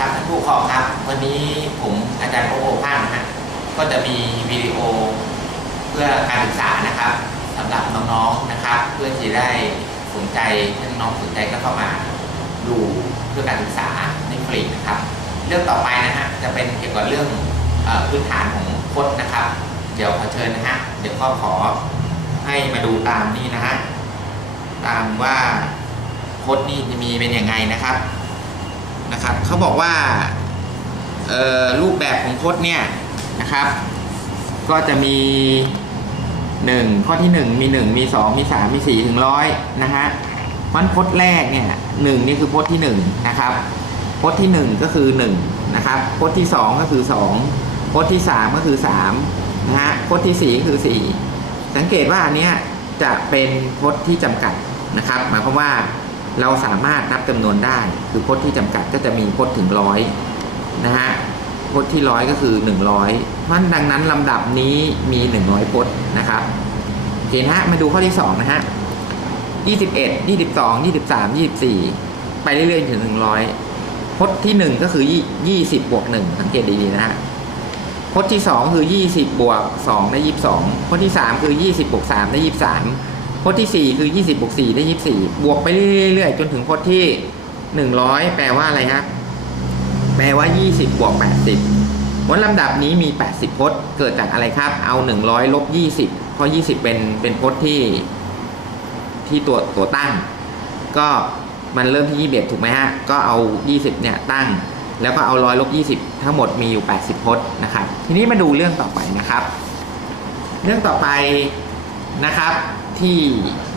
ครับท่านผู้ปกครองครับ วันนี้ผมอาจารย์โอโอภาสนะฮะก็จะมีวิดีโอเพื่อการศึกษานะครับสำหรับน้องๆนะครับ เพื่อที่ได้สนใจถ้าน้องสนใจก็เข้ามาดูเพื่อการศึกษาในฟรีนะครับ เรื่องต่อไปนะฮะจะเป็นเกี่ยวกับเรื่องอพื้นฐานของพจน์นะครับ เดี๋ยวขอเชิญนะฮะเดี๋ยวก็ขอให้มาดูตามนี้นะฮะตามว่าพจน์นี่จะมีเป็นยังไงนะครับ นะครับเขาบอกว่ารูปแบบของพจน์เนี่ยนะครับ ก็จะมี 1 ข้อที่ 1 มี 1 มี 2 มี 3 มี 4 ถึงร้อยนะฮะมันพจน์แรกเนี่ยหนึ่งนี่คือพจน์ที่1นะครับพจน์ที่ 1 ก็คือ1นะครับพจน์ที่ 2 ก็คือ 2พจน์ที่ 3 ก็คือ3นะฮะพจน์ที่ 4 คือ 4 สังเกตว่าอันเนี้ยจะเป็นพจน์ที่จำกัดนะครับ หมายความว่า เราสามารถนับจำนวนได้ คือพจน์ที่จำกัดก็จะมีพจน์ถึงร้อยนะฮะพจน์ที่ร้อยก็คือ 100มันดังนั้นลำดับนี้มี 100 พจน์นะครับโอเคนะฮะมาดูข้อที่ 2 นะฮะ 21 22 23 24 ไปเรื่อยๆถึง 100 พจน์ที่ 1 ก็คือ 20 บวก 1 สังเกตดีๆนะฮะ พจน์ที่ 2 คือ 20 บวก 2 ได้ 22 พจน์ที่ 3 คือ 20 บวก 3 ได้ 23 พจน์ที่ 4 คือ 20บวก4ได้ 24 บวกไปเรื่อยๆจนถึงพจน์ที่ 100 แปลว่าอะไรครับแปลว่า 20บวก80วันลำดับนี้มี 80 พจน์ เกิดจากอะไรครับ เอา 100ลบ20 เพราะ 20 เป็นเป็นพจน์ที่ที่ตัวตัวตั้ง ก็มันเริ่มที่ 21 ถูกไหมฮะ ก็เอา 20 เนี่ยตั้ง แล้วก็เอา100ลบ20 ทั้งหมดมีอยู่ 80 พจน์นะครับ ทีนี้มาดูเรื่องต่อไปนะครับ เรื่องต่อไป นะครับ ที่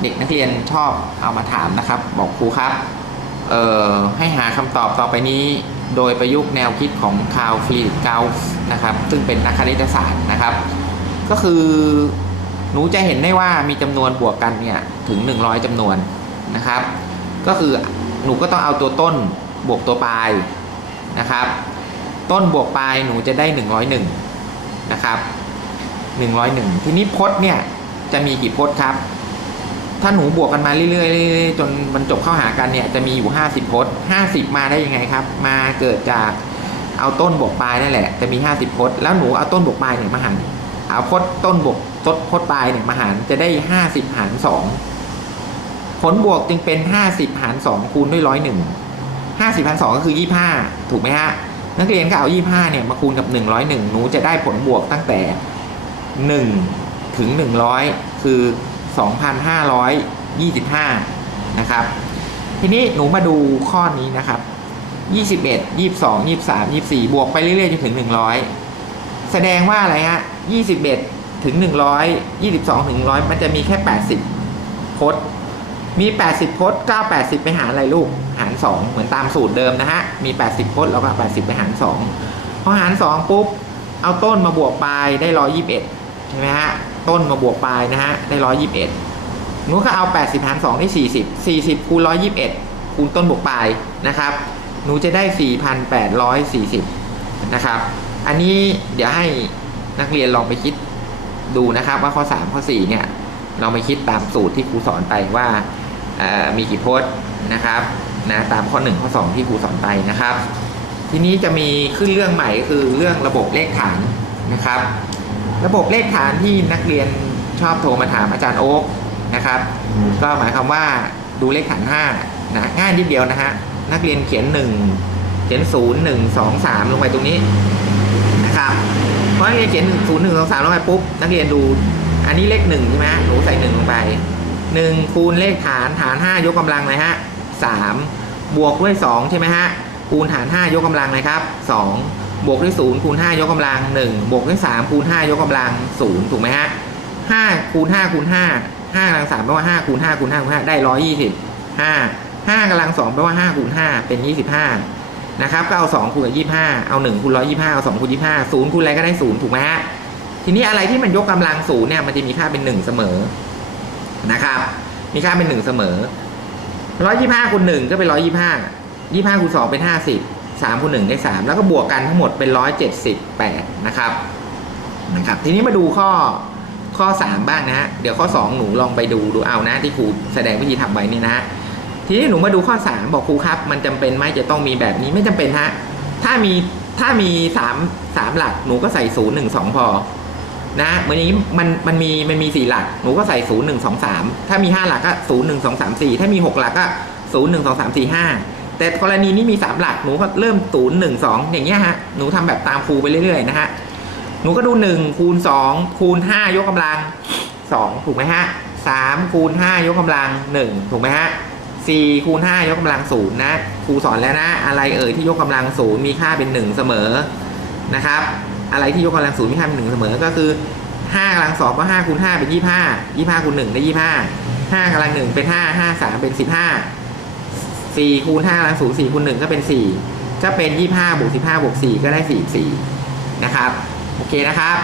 เด็กนักเรียนชอบเอามาถามนะครับ บอกครูครับเอ่อให้หาคำตอบต่อไปนี้ โดยประยุกต์แนวคิดของคาร์ลฟรีดเกาส์นะครับ ซึ่งเป็นนักคณิตศาสตร์นะครับ ก็คือหนูจะเห็นได้ว่ามีจำนวนบวกกันเนี่ยถึง 100จำนวนนะครับ ก็คือหนูก็ต้องเอาตัวต้นบวกตัวปลายนะครับ ต้นบวกปลายหนูจะได้ 101นะครับ101 ทีนี้พจน์เนี่ย จะมีกี่พจน์ครับ ถ้าหนูบวกกันมาเรื่อยๆจนมันจบเข้าหากันเนี่ยจะมีอยู่ 50พจน์50 มาได้ยังไงครับ มาเกิดจากเอาต้นบวกปลายนั่นแหละจะมี 50พจน์แล้วหนูเอาต้นบวกปลายเนี่ยมาหารเอาพจน์ต้นบวกต้นพจน์ปลายเนี่ยมาหารจะได้ 50 หาร 2 ผลบวกจึงเป็น 50 หาร 2 คูณด้วย101 50หาร2ก็คือ25ถูกไหมฮะนักเรียนก็เอา25เนี่ยมาคูณกับ101หนูจะได้ผลบวกตั้งแต่1 ถึง 100 คือ 2,525 นะครับ ทีนี้หนูมาดูข้อนี้นะครับ 21 22 23 24 บวกไปเรื่อยๆจนถึง 100 แสดงว่าอะไรฮะ 21 ถึง 100 22 ถึง 100 มันจะมีแค่ 80 พจน์ มี 80 พจน์ก็เอา80 ไปหารอะไรลูก หาร 2 เหมือนตามสูตรเดิมนะฮะ มี 80 พจน์ แล้วก็ 80 ไปหาร 2 พอหาร 2 ปุ๊บ เอาต้นมาบวกปลายได้ 121 ใช่ไหมฮะ ต้นมาบวกปลายนะฮะได้121หนูก็เอา80หาร2ได้40 40คูณ121คูณต้นบวกปลายนะครับหนูจะได้4,840นะครับ อันนี้เดี๋ยวให้นักเรียนลองไปคิดดูนะครับ ว่าข้อ3ข้อ4เนี่ยเราไปคิดตามสูตรที่ครูสอนไปว่ามีกี่พจน์นะครับนะตามข้อ1ข้อ2ที่ครูสอนไปนะครับ ทีนี้จะมีขึ้นเรื่องใหม่ก็คือเรื่องระบบเลขฐานนะครับ ระบบเลขฐานที่นักเรียนชอบโทรมาถามอาจารย์โอ๊กนะครับ ก็หมายความว่าดูเลขฐาน5นะง่ายนิดเดียวนะฮะนักเรียนเขียน 1 เขียน 0 1 2 3 ลงไปตรงนี้นะครับเพราะนักเรียนเขียน 0 1 2 3 ลงไปปุ๊บนักเรียนดูอันนี้เลข1ใช่ไหมหนูใส่ 1 ลงไป 1 คูณเลขฐานฐาน 5 ยกกำลังเลยฮะ3บวกด้วย 2 ใช่ไหมฮะคูณฐาน 5 ยกกำลังเลยครับ 2 บวกด้วย0คูณ5ยกกำลัง 1 บวกด้วย3คูณ5ยกกำลัง0ถูกไหมฮะ5คูณ5คูณ5 5กำลัง3แปลว่า5คูณ5คูณ5คูณ5ได้ 120 5 5กำลัง2แปลว่า5คูณ5เป็น 25 นะครับ ก็เอา 2คูณกับ25 เอา1คูณ125 เอา2คูณ25 0คูณอะไรก็ได้ 0 ถูกไหมฮะ ทีนี้อะไรที่มันยกกำลังศูนย์เนี่ย มันจะมีค่าเป็น 1 เสมอ นะครับ มีค่าเป็น 1 เสมอ 125คูณ1ก็เป็น 125 25คูณ2เป็น 50 3คูณ1ได้ 3 แล้วก็บวกกันทั้งหมดเป็น 178 นะครับนะครับ ทีนี้มาดูข้อข้อ 3 บ้างนะฮะ เดี๋ยวข้อ 2 หนูลองไปดูดูเอานะ ที่ครูแสดงวิธีทำไว้นี่นะฮะ ทีนี้หนูมาดูข้อ 3 บอกครูครับ มันจำเป็นไหมจะต้องมีแบบนี้ไม่จำเป็นฮะ ถ้ามีถ้ามี 3 3 หลักหนูก็ใส่0 1 2 พอนะเหมือนอย่านี้มันมันมีมันมี4หลักหนูก็ใส่ศูนย์หนึ่งสองสามถ้ามี 5 หลักก็ศูนย์หนึ่งสองสามสี่ถ้ามี 6 หลักก็ศูนย์หนึ่งสองสามสี่ห้า แต่กรณีนี้มีสามหลักหนูก็เริ่มศูนย์หนึ่งสองอย่างเงี้ยฮะหนูทำแบบตามครูไปเรื่อยๆนะฮะหนูก็ดูหนึ่งคูณสองคูณห้ายกกำลังสองถูกไหมฮะสามคูณห้ายกกำลังหนึ่งถูกไหมฮะสี่คูณห้ายกกำลังศูนย์นะครูสอนแล้วนะ อะไรเอ่ยที่ยกกำลังศูนย์มีค่าเป็นหนึ่งเสมอนะครับ อะไรที่ยกกำลังศูนย์มีค่าเป็นหนึ่งเสมอก็คือห้ากำลังสองก็ห้าคูณห้าเป็นยี่ห้ายี่ห้าคูณหนึ่งได้ยี่ห้าห้ากำลังหนึ่งเป็นห้าห้าสามเป็นสิ บห้าสี่คูณห้ากำลังศูนย์สี่คูณหนึ่งก็เป็นสี่ถ้าเป็นยี่ห้าบวกสิบห้าบวกสี่ก็ได้สี่สี่นะครับ โอเคนะครับ